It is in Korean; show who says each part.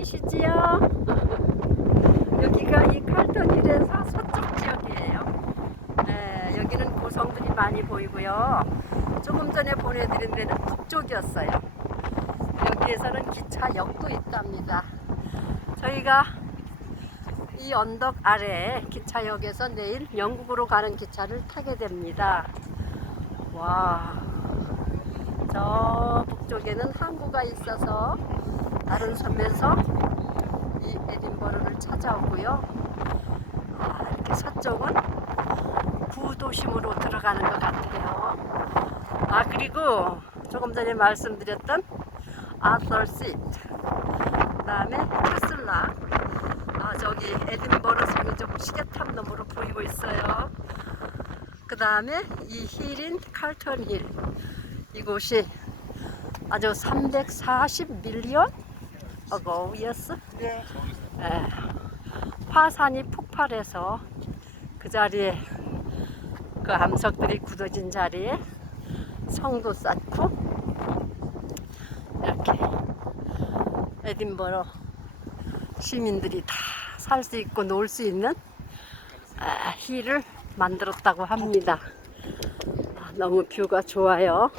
Speaker 1: 보이시지요? 여기가 이 칼턴힐에서 서쪽 지역이에요. 네, 여기는 고성들이 많이 보이고요. 조금 전에 보내드린 데는 북쪽이었어요. 여기에서는 기차역도 있답니다. 저희가 이 언덕 아래 기차역에서 내일 영국으로 가는 기차를 타게 됩니다. 와, 저 북쪽에는 항구가 있어서 다른 섬에서 이 에딘버러를 찾아오고요. 아, 이렇게 서쪽은 구도심으로 들어가는 것 같아요. 아 그리고 조금 전에 말씀드렸던 아서 시트, 그다음에 캐슬락. 아 저기 에딘버러 성이 좀 시계탑 너머로 보이고 있어요. 그 다음에 이 힐인 칼턴 힐 이곳이 아주 340 밀리언 어거우였어.
Speaker 2: 네.
Speaker 1: 예, 화산이 폭발해서 그 자리에 그 암석들이 굳어진 자리에 성도 쌓고 이렇게 에딘버러 시민들이 다 살 수 있고 놀 수 있는 아, 힐을 만들었다고 합니다. 아, 너무 뷰가 좋아요.